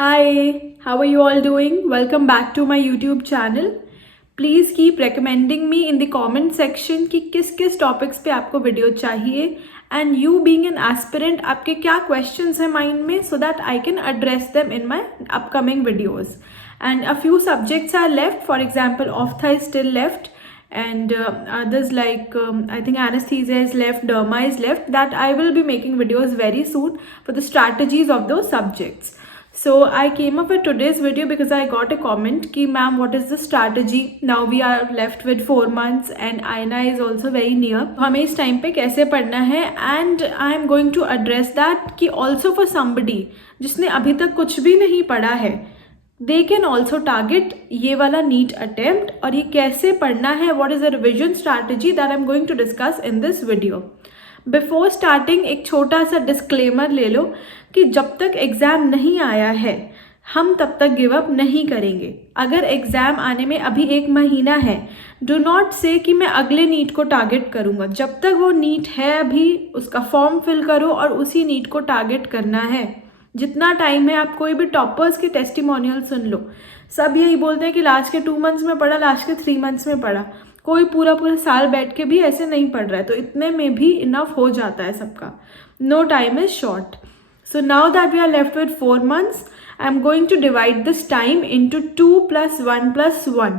Hi, how are you all doing? Welcome back to my YouTube channel. Please keep recommending me in the comment section कि किस किस topics पे आपको video चाहिए and you being an aspirant आपके क्या questions हैं mind में so that I can address them in my upcoming videos. And a few subjects are left. For example, ophtha is still left and others like I think anesthesia is left, derma is left, that I will be making videos very soon for the strategies of those subjects. So I came up with today's video because I got a comment ki ma'am, what is the strategy? Now we are left with 4 months and INA is also very near. हमें इस time पे कैसे पढ़ना है and I am going to address that कि also for somebody जिसने अभी तक कुछ भी नहीं पढ़ा है, they can also target ये वाला NEET attempt और ये कैसे पढ़ना है, what is the revision strategy that I am going to discuss in this video. Before starting एक छोटा सा डिस्क्लेमर ले लो कि जब तक एग्ज़ाम नहीं आया है हम तब तक गिव अप नहीं करेंगे. अगर एग्ज़ाम आने में अभी 1 महीना है, डू नॉट से कि मैं अगले नीट को टारगेट करूँगा. जब तक वो नीट है अभी उसका फॉर्म फिल करो और उसी नीट को टारगेट करना है. जितना टाइम है, आप कोई भी टॉपर्स के टेस्टिमोनियल सुन लो, सब यही बोलते हैं कि लास्ट के 2 मंथ्स में पढ़ा, लास्ट के 3 मंथ्स में पढ़ा. कोई पूरा साल बैठ के भी ऐसे नहीं पढ़ रहा है, तो इतने में भी इनफ हो जाता है सबका. No time is short. So now that we are left with 4 months, I am going to divide this time into 2 + 1 + 1.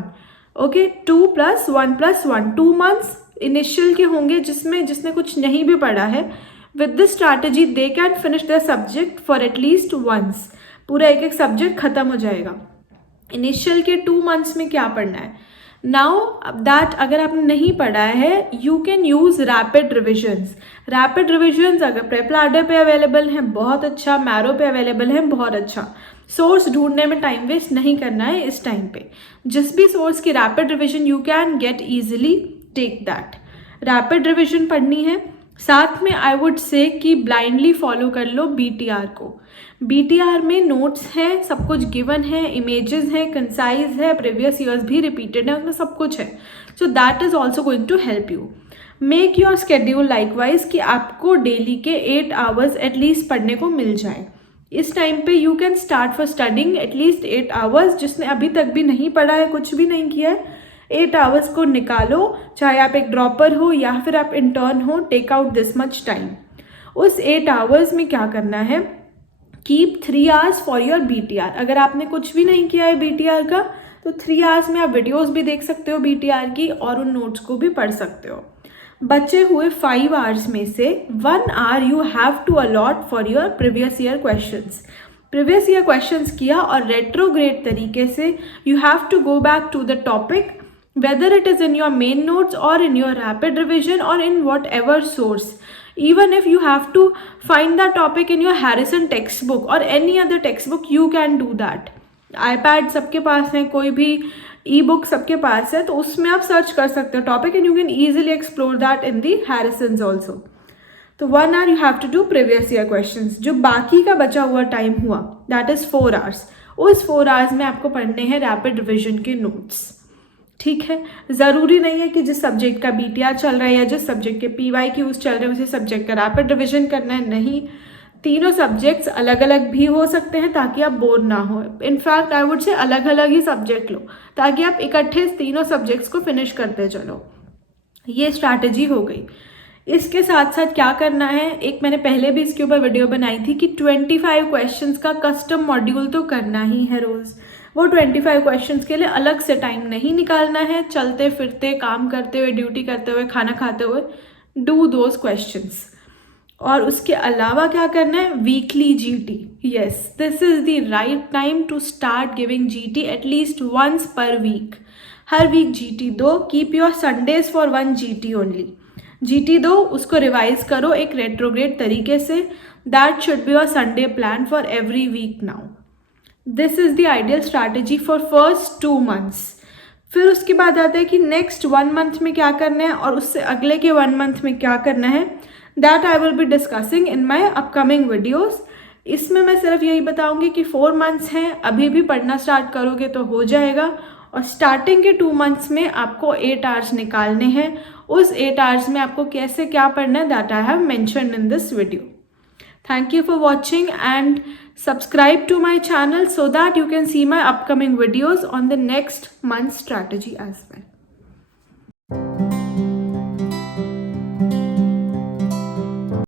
Okay, 2 + 1 + 1. 2 months initial के होंगे जिसने कुछ नहीं भी पढ़ा है. With this strategy they can finish the subject for at least once. पूरा एक सब्जेक्ट खत्म हो जाएगा. इनिशियल के 2 मंथ्स में क्या पढ़ना है. नाउ दैट अगर आपने नहीं पढ़ा है, you can use rapid revisions. Rapid revisions अगर प्रेपलाडर पे अवेलेबल हैं बहुत अच्छा, मैरो पे अवेलेबल हैं बहुत अच्छा. सोर्स ढूंढने में टाइम वेस्ट नहीं करना है इस टाइम पे. जिस भी सोर्स की rapid revision you can get easily, take that. Rapid revision पढ़नी है. साथ में आई वुड से कि ब्लाइंडली फॉलो कर लो BTR को. BTR में नोट्स हैं, सब कुछ गिवन है, इमेजेस हैं, कंसाइज है, प्रीवियस ईयर्स भी रिपीटेड है, उसमें सब कुछ है. So that is also going to help you. Make your schedule likewise कि आपको डेली के 8 आवर्स एटलीस्ट पढ़ने को मिल जाए. इस टाइम पे you can start for studying at least 8 hours. जिसने अभी तक भी नहीं पढ़ा है, कुछ भी नहीं किया है, 8 आवर्स को निकालो. चाहे आप एक ड्रॉपर हो या फिर आप इंटर्न हो, take out this much time. उस 8 आवर्स में क्या करना है, keep 3 hours for your BTR. अगर आपने कुछ भी नहीं किया है BTR का, तो 3 आवर्स में आप वीडियोस भी देख सकते हो BTR की और उन नोट्स को भी पढ़ सकते हो. बचे हुए 5 आवर्स में से 1 hour you have to allot for your previous year questions. Previous year questions किया और रेट्रोग्रेड तरीके से you have to go back to the topic, whether it is in your main notes or in your rapid revision or in whatever source. Even if you have to find that topic in your Harrison textbook or any other textbook, you can do that. iPad सबके पास है, कोई भी e-book सबके पास है, तो उसमें आप search कर सकते हो topic and you can easily explore that in the Harrisons also. तो 1 hour you have to do previous year questions. जो बाकी का बचा हुआ टाइम हुआ, that is 4 hours. उस 4 hours में आपको पढ़ने हैं रैपिड रिविजन के नोट्स. ठीक है, ज़रूरी नहीं है कि जिस सब्जेक्ट का BTR चल रहा है या जिस सब्जेक्ट के PYQs चल रहे हैं उसी सब्जेक्ट का रैपिड रिविजन करना है. नहीं, तीनों सब्जेक्ट्स अलग अलग भी हो सकते हैं ताकि आप बोर ना हो. इनफैक्ट आई वुड से अलग अलग ही सब्जेक्ट लो ताकि आप इकट्ठे तीनों सब्जेक्ट्स को फिनिश करते चलो. ये स्ट्रैटेजी हो गई. इसके साथ साथ क्या करना है, एक मैंने पहले भी इसके ऊपर वीडियो बनाई थी कि 25 क्वेश्चंस का कस्टम मॉड्यूल तो करना ही है रोज़. वो 25 क्वेश्चंस के लिए अलग से टाइम नहीं निकालना है. चलते फिरते, काम करते हुए, ड्यूटी करते हुए, खाना खाते हुए डू दोज क्वेश्चंस. और उसके अलावा क्या करना है, weekly GT. Yes, this is the right time to start giving GT at least once per week. हर वीक GT दो. Keep your Sundays for 1 GT only. GT दो, उसको रिवाइज करो एक रेट्रोग्रेड तरीके से. That should be your Sunday plan for every week now. This is the ideal strategy for first 2 months. फिर उसके बाद आता है कि नेक्स्ट 1 मंथ में क्या करना है और उससे अगले के 1 मंथ में क्या करना है. That I will be discussing in my upcoming videos. इसमें मैं सिर्फ यही बताऊंगी कि 4 मंथ्स हैं, अभी भी पढ़ना स्टार्ट करोगे तो हो जाएगा. और स्टार्टिंग के 2 मंथ्स में आपको 8 आवर्स निकालने हैं. उस 8 आवर्स में आपको कैसे क्या पढ़ना है, that I have mentioned in this video. Thank you for watching and subscribe to my channel so that you can see my upcoming videos on the next month's strategy as well.